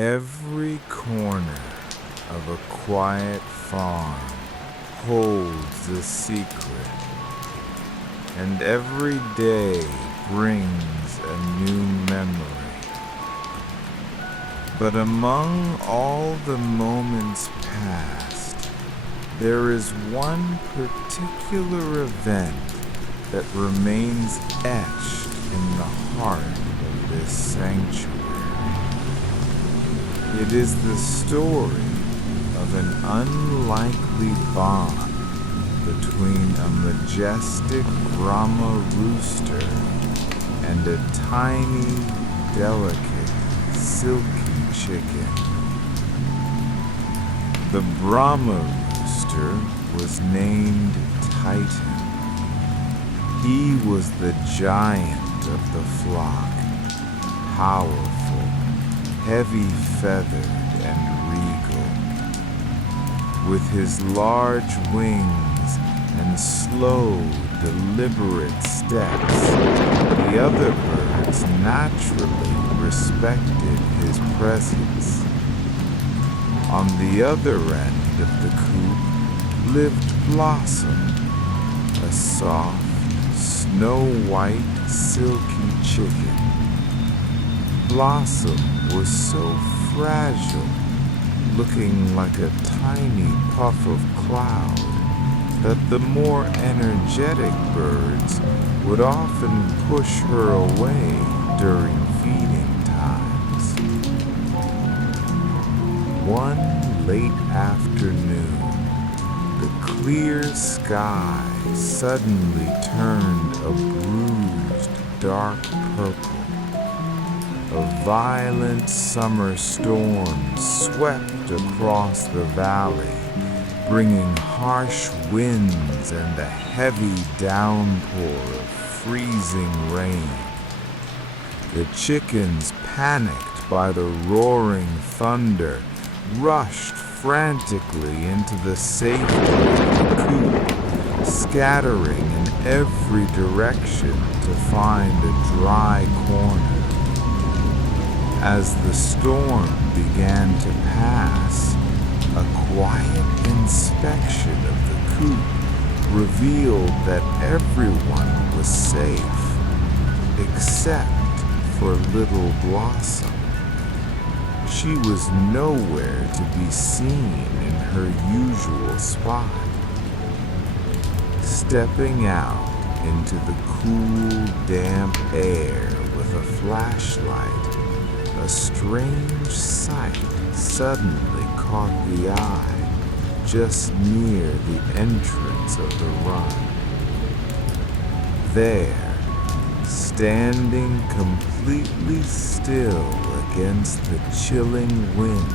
Every corner of a quiet farm holds a secret, and every day brings a new memory. But among all the moments past, there is one particular event that remains etched in the heart of this sanctuary. It is the story of an unlikely bond between a majestic Brahma rooster and a tiny, delicate, silky chicken. The Brahma rooster was named Titan. He was the giant of the flock, powerful, heavy-feathered and regal. With his large wings and slow, deliberate steps, the other birds naturally respected his presence. On the other end of the coop lived Blossom, a soft, snow-white, silky chicken. Blossom was so fragile, looking like a tiny puff of cloud, that the more energetic birds would often push her away during feeding times. One late afternoon, the clear sky suddenly turned a bruised, dark purple. A violent summer storm swept across the valley, bringing harsh winds and a heavy downpour of freezing rain. The chickens, panicked by the roaring thunder, rushed frantically into the safety of the coop, scattering in every direction to find a dry corner. As the storm began to pass, a quiet inspection of the coop revealed that everyone was safe, except for little Blossom. She was nowhere to be seen in her usual spot. Stepping out into the cool, damp air with a flashlight, a strange sight suddenly caught the eye just near the entrance of the run. There, standing completely still against the chilling wind,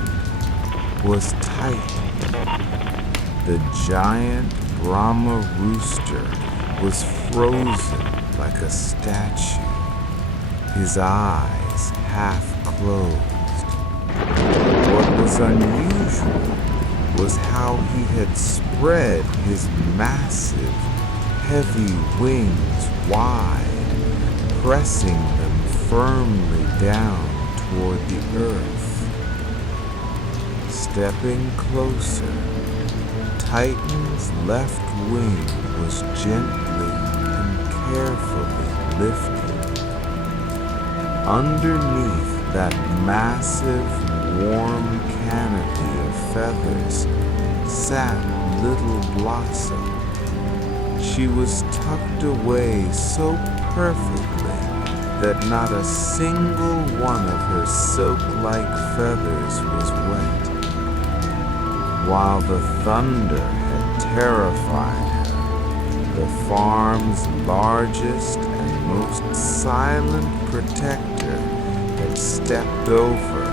was Titan. The giant Brahma rooster was frozen like a statue, his eyes half closed. What was unusual was how he had spread his massive, heavy wings wide, pressing them firmly down toward the earth. Stepping closer, Titan's left wing was gently and carefully lifted. Underneath that massive, warm canopy of feathers sat little Blossom. She was tucked away so perfectly that not a single one of her silk-like feathers was wet. While the thunder had terrified her, the farm's largest and most silent protector had stepped over,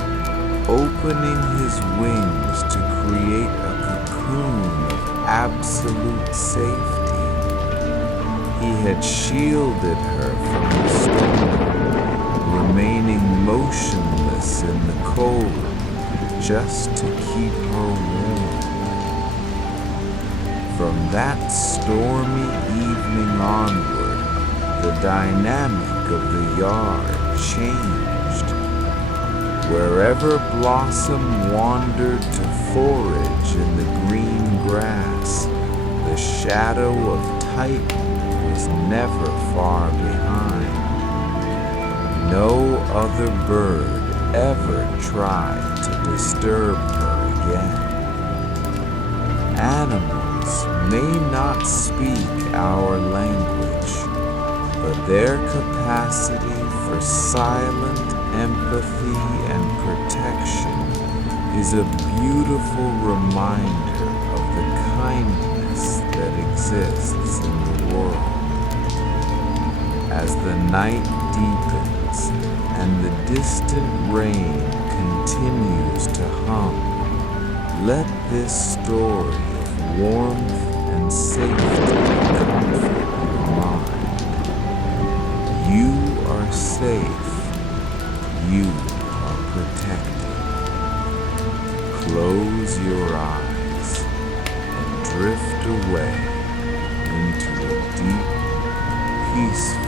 opening his wings to create a cocoon of absolute safety. He had shielded her from the storm, remaining motionless in the cold just to keep her warm. From that stormy evening onward, the dynamic of the yard changed. Wherever blossom wandered to forage in the green grass, the shadow of Titan was never far behind. No other bird ever tried to disturb her again. Animals may not speak our language, but their capacity for silent empathy and protection is a beautiful reminder of the kindness that exists in the world. As the night deepens and the distant rain continues to hum, let this story of warmth and safety comfort your mind. You are safe. You are protected. Close your eyes and drift away into a deep, peaceful